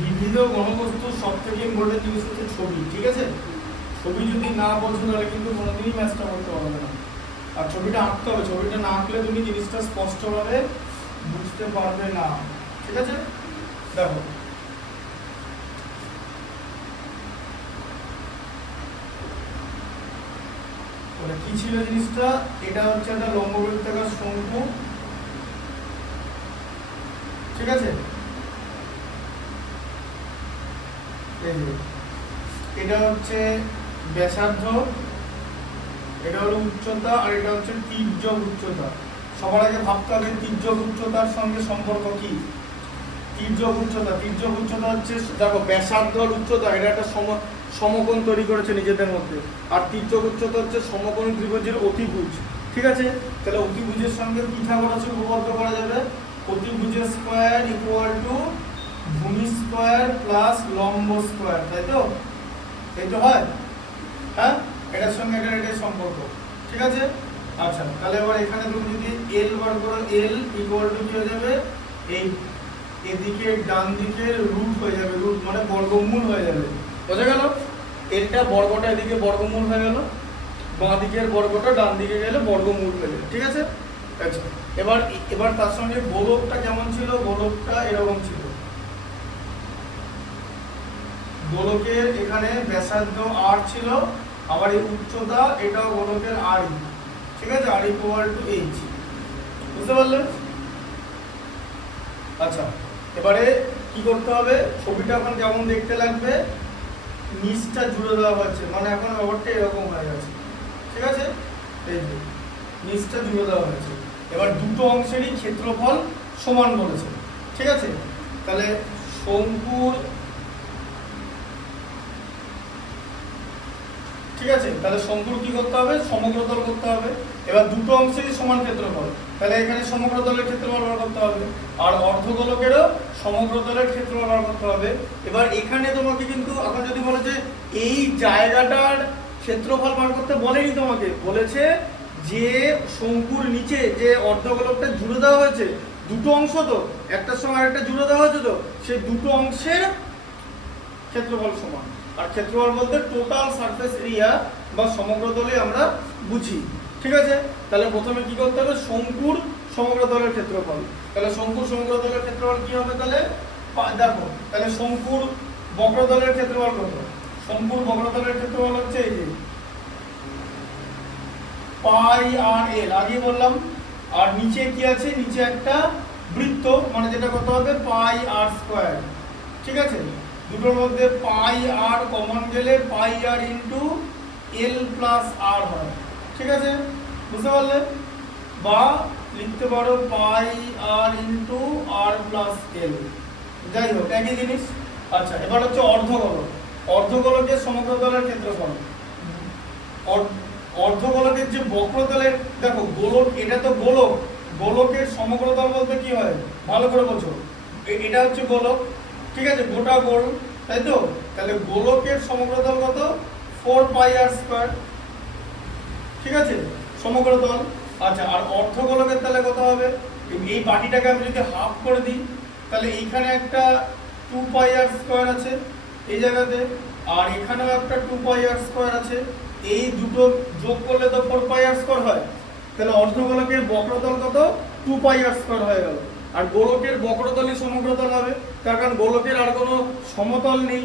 বিবিধ ঘনবস্তুর সবথেকে ইম্পর্টেন্ট জিনিস হচ্ছে ছবি, ঠিক আছে? ছবি যদি না বোঝো তাহলে কিন্তু কোনোদিনই ম্যাথটা করতে পারবে না। আর ছবিটা আঁকতে হবে, ছবিটা না আঁকলে তুমি জিনিসটা স্পষ্টভাবে বুঝতে পারবে না, ঠিক আছে? দেখো কি ছিল জিনিসটা, এটা হচ্ছে একটা লম্ববৃত্তাকার শঙ্কু, ঠিক আছে? এটা হচ্ছে ব্যাসার্ধ, এটা হলো উচ্চতা, আর এটা হচ্ছে তির্যক উচ্চতা। সবার আগে ভাবতে হবে তির্যক উচ্চতার সঙ্গে সম্পর্ক কি। তির্যক উচ্চতা হচ্ছে, দেখো ব্যাসার্ধ আর উচ্চতা এটা একটা সমকোণ তৈরি করেছে নিজেদের মধ্যে, আর তির্যক উচ্চতা হচ্ছে সমকোণী ত্রিভুজের অতিভুজ, ঠিক আছে? তাহলে অতিভুজের সঙ্গে কি ঠাকুর আছে উপপাদ্য করা যাবে, অতিভুজের স্কয়ার ইকুয়াল টু ভূমি স্কয়ার প্লাস লম্ব স্কয়ার, তাই তো? এই তো হয়, হ্যাঁ? এটার সঙ্গে এটার সম্পর্ক, ঠিক আছে? আচ্ছা, তাহলে এবার এখানে তুমি যদি এল বার করো, এল ইকুয়াল টু কি হয়ে যাবে, এই এদিকে ডান দিকের রুট হয়ে যাবে, রুট মানে বর্গমূল হয়ে যাবে, বোঝা গেল? এলটা বর্গটা এদিকে বর্গমূল হয়ে গেল, বাঁ দিকের বর্গটা ডান দিকে গেলে বর্গমূল হয়ে যাবে, ঠিক আছে? আচ্ছা, এবার তার সঙ্গে গোলকটা কেমন ছিল, গোলকটা এরকম ছিল। গোলকের এখানে ব্যাসার্ধ আর ছিল, আবার এই উচ্চতা এটাও গোলকের আর, ঠিক আছে? আর ইকুয়াল টু এইচ, বুঝতে পারলে? আচ্ছা, এবারে কি করতে হবে, ছবিটা এখন কেমন দেখতে লাগবে, নিচটা জুড়ে দেওয়া হচ্ছে, মানে এখন ব্যাপারটা এরকম হয়ে গেছে, ঠিক আছে? এই যে নিচটা জুড়ে দেওয়া হয়েছে। এবার দুটো অংশেরই ক্ষেত্রফল সমান বলেছে, ঠিক আছে? তাহলে শঙ্কুর, ঠিক আছে? তাহলে শঙ্কুর কি করতে হবে, সমগ্রতল করতে হবে। এবার দুটো অংশেরই সমান ক্ষেত্রফল, তাহলে এখানে সমগ্রতলের ক্ষেত্রফল বার করতে হবে, আর অর্ধগোলকেরও সমগ্রতলের ক্ষেত্রফল বার করতে হবে। এবার এখানে তোমাকে কিন্তু এখন যদি বলে যে এই জায়গাটার ক্ষেত্রফল বার করতে বলেনি, তোমাকে বলেছে যে শঙ্কুর নিচে যে অর্ধগোলকটা জুড়ে দেওয়া হয়েছে, দুটো অংশ তো, একটার সঙ্গে আরেকটা জুড়ে দেওয়া হয়েছে, তো সেই দুটো অংশের ক্ষেত্রফল সমান। আর ক্ষেত্রফল বলতে টোটাল সারফেস এরিয়া বা সমগ্রতলে আমরা বুঝি, ঠিক আছে? তাহলে প্রথমে কি করতে হবে, শঙ্কুর সমগ্রতলের ক্ষেত্রফল। তাহলে শঙ্কুর সমগ্রতলের ক্ষেত্রফল কি হবে, তাহলে দেখো, তাহলে শঙ্কুর বক্রতলের ক্ষেত্রফল কত, শঙ্কুর বক্রতলের ক্ষেত্রফল হচ্ছে এই যে পাই আর এল, আগে বললাম। আর নিচে কি আছে, নিচে একটা বৃত্ত, মানে যেটা কত হবে পাই আর স্কয়ার, ঠিক আছে? দুটোর মধ্যে পাই আর কমন গেলে পাই আর ইন্টু এল প্লাস আর হয়, ঠিক আছে? বুঝতে পারলে? বা লিখতে পারো পাই আর ইন্টু আর প্লাস এল, যাই হোক একই জিনিস। আচ্ছা, এবার হচ্ছে অর্ধগোলক, অর্ধগোলকের সমগ্রতলের ক্ষেত্রফল। অর্ধগোলকের যে বক্রতলের, দেখো গোলক, এটা তো গোলক, গোলকের সমগ্রতল বলতে কি হয় ভালো করে বোঝো, এটা হচ্ছে গোলক, ঠিক আছে? গোটা গোল, তাই তো? তাহলে গোলকের সমগ্রতল কত, 4 পাই আর স্কয়ার, ঠিক আছে? সমগ্রতল। আচ্ছা, আর অর্ধগোলকের তাহলে কত হবে, এই বাটিটাকে আমি যদি হাফ করে দিই, তাহলে এইখানে একটা 2 পাই আর স্কয়ার আছে এই জায়গাতে, আর এখানেও একটা 2 পাই আর স্কয়ার আছে, এই দুটো যোগ করলে তো 4 পাই আর স্কয়ার হয়। তাহলে অর্ধগোলকের বক্রতল কত, 2 পাই আর স্কয়ার হয়ে গেল। আর গোলকের বক্রতলই সমগ্রতল হবে, তার কারণ গোলকের আর কোনো সমতল নেই।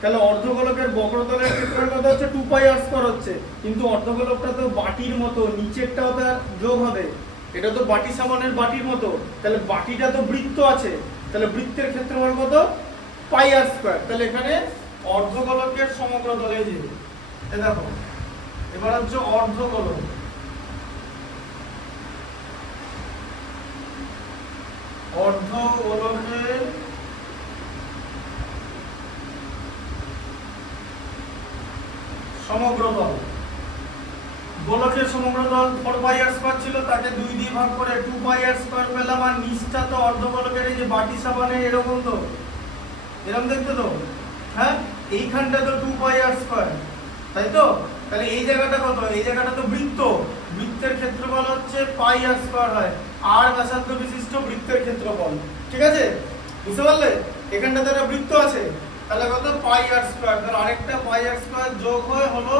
তাহলে অর্ধগোলকের বক্রতলের ক্ষেত্রে কত হচ্ছে, 2 পাই আর স্কয়ার হচ্ছে, কিন্তু অর্ধগোলকটা তো বাটির মতো, নিচেরটাও তো যোগ হবে, এটা তো বাটি সামানের বাটির মতো, তাহলে বাটিটা তো বৃত্ত আছে, তাহলে বৃত্তের ক্ষেত্রফল কত, পাই আর স্কয়ার। তাহলে এখানে অর্ধগোলকের সমগ্রতল, এই যে দেখো, এবার হচ্ছে অর্ধগোলক, অর্ধগোলকের সমগ্রতল, গোলকের সমগ্রতল 4 পাই আর স্কয়ার ছিল, তাকে 2 দিয়ে ভাগ করে 2 পাই আর স্কয়ার পেলাম। আর নিচটা তো অর্ধগোলকের এই যে বাটি সাবানে এরকম, তো এরকম দেখতে তো, হ্যাঁ? এইখানটা তো 2 পাই আর স্কয়ার, তাই তো? তাহলে এই জায়গাটা কত, এই জায়গাটা তো বৃত্ত, বৃত্তের ক্ষেত্রফল হচ্ছে পাই আর স্কয়ার হয়, আর ব্যাসার্ধ বিশিষ্ট বৃত্তের ক্ষেত্রফল, ঠিক আছে? বুঝতে পারলে? এখানটাতে একটা বৃত্ত আছে, তাহলে কত পাই আর স্কয়ার, তাহলে আরেকটা পাই আর স্কয়ার যোগ হয় হলো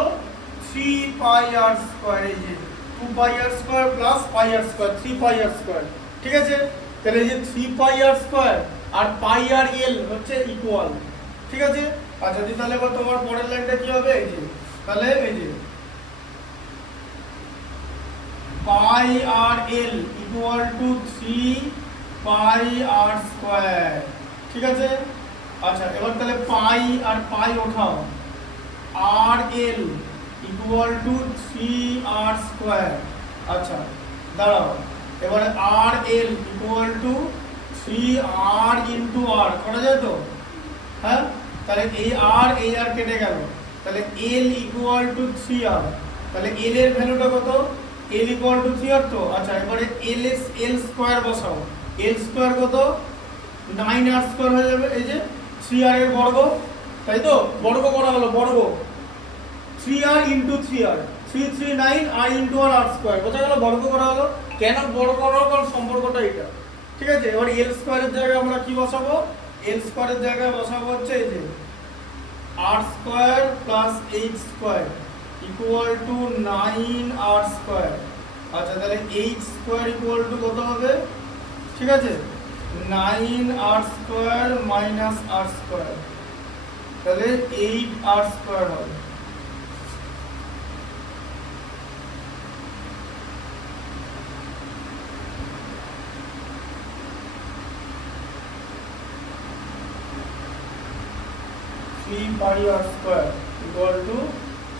3 পাই আর স্কয়ার, এই যে 2 পাই আর স্কয়ার প্লাস পাই r square 3 pi r square, ঠিক আছে। তাহলে এই যে 3 পাই আর স্কয়ার আর পাই আর এল হচ্ছে ইকুয়াল, ঠিক আছে। আচ্ছা দি তাহলে এবার তোমার পরের লাইনটা কি হবে, এই যে তাহলে এই যে pi r l equal to 3 pi r square, ঠিক আছে। আচ্ছা এবার তাহলে পাই আর পাই ওঠাও, r l equal to 3 r square. আচ্ছা দাঁড়াও, এবারে r l equal to 3 r into r করা যায় তো, হ্যাঁ। তাহলে এই আর কেটে গেল, তাহলে এল ইকুয়াল টু 3 আর, তাহলে এল এর ভ্যালুটা কত, এল ইকুয়াল টু 3 আর তো। আচ্ছা এবারে এল স্কয়ার বসাও, এল স্কয়ার কত 9 আর স্কয়ার হয়ে যাবে, এই যে 3 আর এর বর্গ, তাই তো, বর্গ করা হলো, বর্গ 3 আর ইন্টু 3 আর 3 3 9 আর ইন্টু আর আর স্কয়ার, বোঝা গেল, বর্গ করা হলো। কেন বর্গ করা হলো, সম্পর্কটা এটা, ঠিক আছে। এবার এল স্কয়ারের জায়গায় আমরা কি বসাবো, এল স্কয়ারের জায়গায় বসাবো হচ্ছে এই যে r square plus h square equal to 9 r square. আচ্ছা তাহলে এইচ স্কয়ার ইকুয়াল টু কত হবে, ঠিক আছে, 9 r square minus r square, তাহলে 8 আর স্কয়ার হবে। পাই r square equal to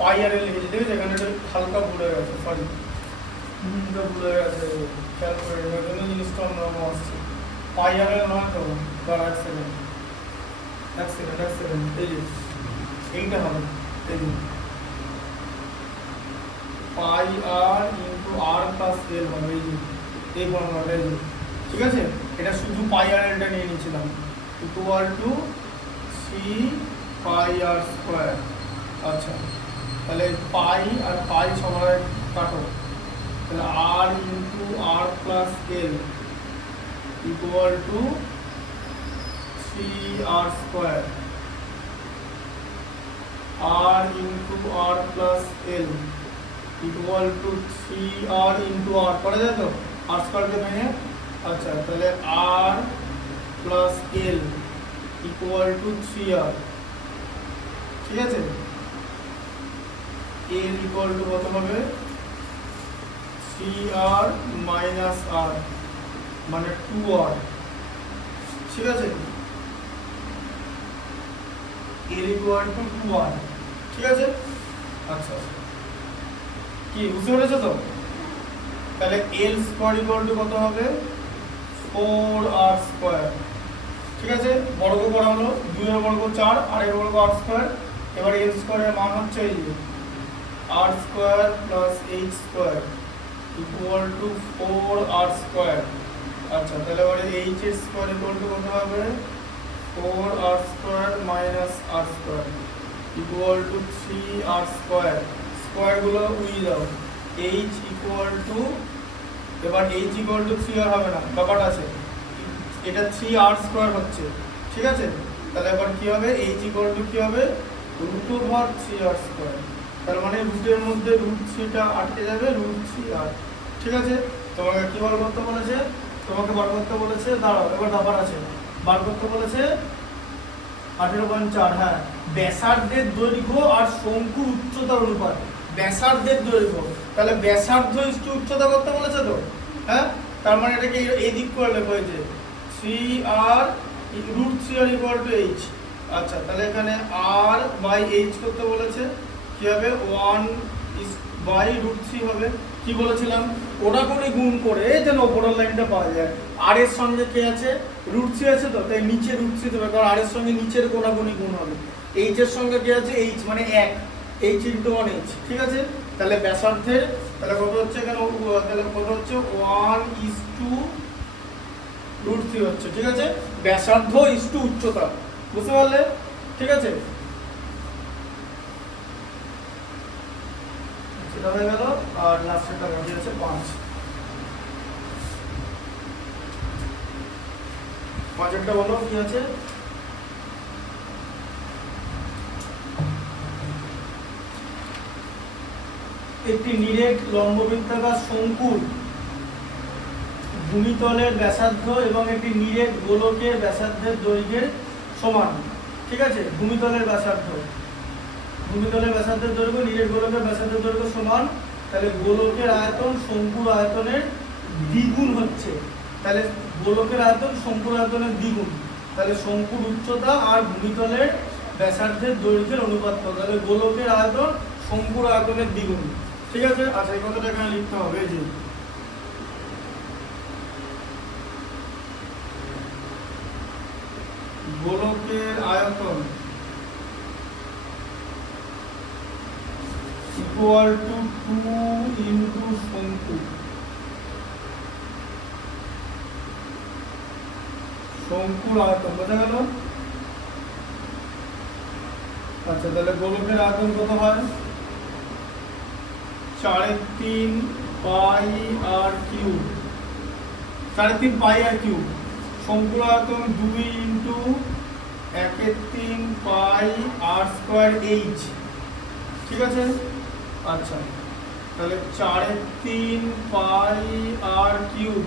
pi r এল লিখেছি, দেখেছি এখানে একটা হালকা ভুলে গেছে, সরি ভুলে গেছে, খেয়াল করে এবার জন্য জিনিসটা অন্যরকম আসছে। পাই আর এল নয় তো, দাঁড়া এক সেকেন্ড, এই যে এইটা হবে, এই যে পাই আর ইন্টু আর প্লাস এল হবে, এই যে এই ফর্মুলাটা, এই যে ঠিক আছে। এটা শুধু পাই আর এলটা নিয়ে নিয়েছিলাম, equal to 3 pi r square. আচ্ছা তাহলে পাই আর পাই সবাই কাটো, তাহলে r into r plus l equal to 3 r square, r into r plus l equal to 3 r into r করা যায় তো, আর স্কয়ারকে ভেঙে। আচ্ছা তাহলে r plus l equal to 3 r, ঠিক আছে। এল ইকুয়াল টু কত হবে, 3 আর মাইনাস আর মানে 2 আর, ঠিক আছে। এল ইকুয়াল টু 2 আর, ঠিক আছে। আচ্ছা কি বুঝতে পেরেছো তো, তাহলে এল স্কয়ার ইকুয়াল টু কত হবে, 4 আর স্কয়ার, ঠিক আছে। বর্গ করা হলো, 2 এর বর্গ 4 আর এর বর্গ আর স্কয়ার। এবার এল স্কয়ারের মান হচ্ছে এই যে r square plus h square equal to 4 r square. আচ্ছা তাহলে এবারে এইচ এর স্কয়ার ইকুয়াল টু কত হবে, 4 r square minus r square equal to 3 r square, স্কয়ারগুলো উড়িয়ে দাও, এইচ ইকুয়াল টু, এবার এইচ ইকুয়াল টু 3 আর হবে না, ব্যাপারটা আছে, এটা 3 আর স্কয়ার হচ্ছে, ঠিক আছে। তাহলে এবার কি হবে, এইচ ইকুয়াল টু কি হবে, √3 আর স্কয়ার, তার মানে রুটের মধ্যে √3টা আটকে যাবে, √3 আর, ঠিক আছে। তোমাকে কি বার করতে বলেছে, তোমাকে বার করতে বলেছে, দাঁড়াও এবার ব্যাপার আছে, বার করতে বলেছে 18.4, হ্যাঁ, ব্যাসার্ধের দৈর্ঘ্য আর শঙ্কুর উচ্চতার অনুপাত, ব্যাসার্ধের দৈর্ঘ্য, তাহলে ব্যাসার্ধ ইস্টু উচ্চতা করতে বলেছে তো, হ্যাঁ। তার মানে এটাকে এই দিক করে লেখা হয়েছে 3 আর √3 আর ইকুয়াল টু এইচ। আচ্ছা তাহলে এখানে আর বাই এইচ করতে বলেছে, কি হবে 1 বাই √3 হবে। কি বলেছিলাম, কোনাকুনি গুণ করে যেন ওপরের লাইনটা পাওয়া যায়। আর এর সঙ্গে কি আছে, √3 আছে তো, তাই নিচে √3 দেবে, কারণ আর এর সঙ্গে নিচের কোনাকুনি গুণ হবে। এইচ এর সঙ্গে কি আছে, এইচ মানে 1, এইচ ইন্টু 1 এইচ, ঠিক আছে। তাহলে ব্যাসার্ধের তাহলে কত হচ্ছে এখানে, তাহলে কত হচ্ছে 1:√3 হচ্ছে, ঠিক আছে। ব্যাসার্ধ ইস্টু উচ্চতা, বুঝতে পারলে, ঠিক আছে। সেটা হয়ে গেল, আর লাস্টেরটা বাকি আছে 5, 5এরটা বলো কি আছে, একটি নিরেট লম্ববৃত্তাকার শঙ্কুর ভূমিতলের ব্যাসার্ধ এবং একটি নিরেট গোলকের ব্যাসার্ধের দৈর্ঘ্যের সমান। ঠিক আছে, ভূমিতলের ব্যাসার্ধের দৈর্ঘ্য নিরেট গোলকের ব্যাসার্ধের দৈর্ঘ্য সমান। তাহলে গোলকের আয়তন শঙ্কুর আয়তনের দ্বিগুণ হচ্ছে। তাহলে গোলকের আয়তন শঙ্কুর আয়তনের দ্বিগুণ। তাহলে শঙ্কুর উচ্চতা আর ভূমিতলের ব্যাসার্ধের দৈর্ঘ্যের অনুপাত কত? তাহলে গোলকের আয়তন শঙ্কুর আয়তনের দ্বিগুণ। ঠিক আছে, আচ্ছা এই কথাটা এখানে লিখতে হবে যে গোলকের আয়তন ইকুয়াল টু 2 ইন্টু শঙ্কু। শঙ্কুর আয়তন বোঝা গেল? আচ্ছা তাহলে গোলকের আয়তন কত হয়? 3.5 পাই আর কিউব, 3.5 পাই আর কিউব। শঙ্কুর আয়তন 2 into 1/3 pi r square h. ঠিক আছে, আচ্ছা তাহলে 4/3 pi r cube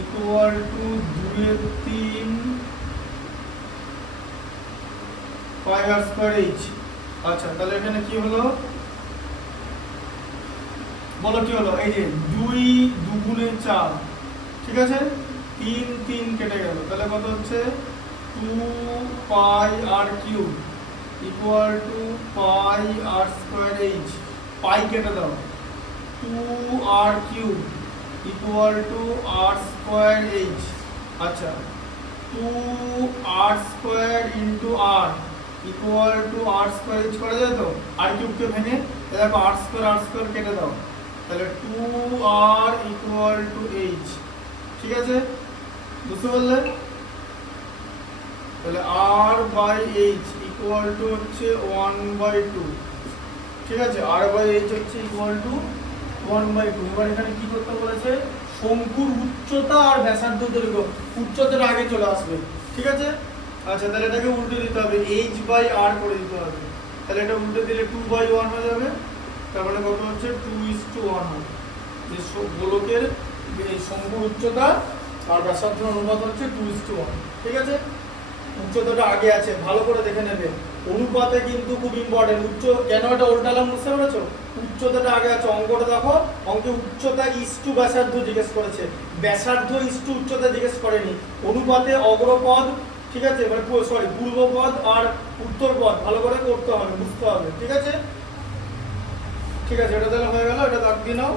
equal to 2/3 pi r square h. আচ্ছা তাহলে এখানে কি হলো বলো, কি হলো? এই যে 2 2 4, ঠিক আছে, 3 3 কেটে গেল। তাহলে কত হচ্ছে? 2 pi r cube equal to pi r square h. Pi কেটে দাও, 2 r cube equal to r square h. আচ্ছা 2 r square into r equal to r square h করা যায় তো? আর কিউবকে ভেঙে দেখো আর স্কোয়ার কেটে দাও। তাহলে 2 আর ইকুয়াল টু এইচ। ঠিক আছে, বুঝতে পারলে? তাহলে আর বাই এইচ ইকুয়াল টু হচ্ছে 1/2। ঠিক আছে, আর বাই এইচ হচ্ছে ইকুয়াল টু 1/2। এবার এখানে কি করতে বলেছে? শঙ্কুর উচ্চতা আর ব্যাসার্ধ দৈর্ঘ্য। উচ্চতাটা আগে চলে আসবে। ঠিক আছে, আচ্ছা তাহলে এটাকে উল্টে দিতে হবে, এইচ বাই আর করে দিতে হবে। তাহলে এটা উল্টে দিলে 2/1 হয়ে যাবে। তার মানে কত হচ্ছে? 2:1 হবে। যে গোলকের শঙ্কুর উচ্চতা আর ব্যাসার্ধের অনুপাত হচ্ছে 2:1। ঠিক আছে, উচ্চতাটা আগে আছে, ভালো করে দেখে নেবে। অনুপাতে কিন্তু খুব ইম্পর্টেন্ট। কেন এটা উল্টালাম বুঝতে পেরেছো? উচ্চতাটা আগে আছে। অঙ্কটা দেখো, অঙ্কে উচ্চতা ইস্টু ব্যাসার্ধ জিজ্ঞেস করেছে, ব্যাসার্ধ ইস্টু উচ্চতা জিজ্ঞেস করেনি। অনুপাতে অগ্রপদ, ঠিক আছে, মানে পূর্বপদ আর উত্তরপদ ভালো করে করতে হবে, বুঝতে হবে। ঠিক আছে, ঠিক আছে, এটা তাহলে হয়ে গেল। এটা দাগ দিয়ে নাও।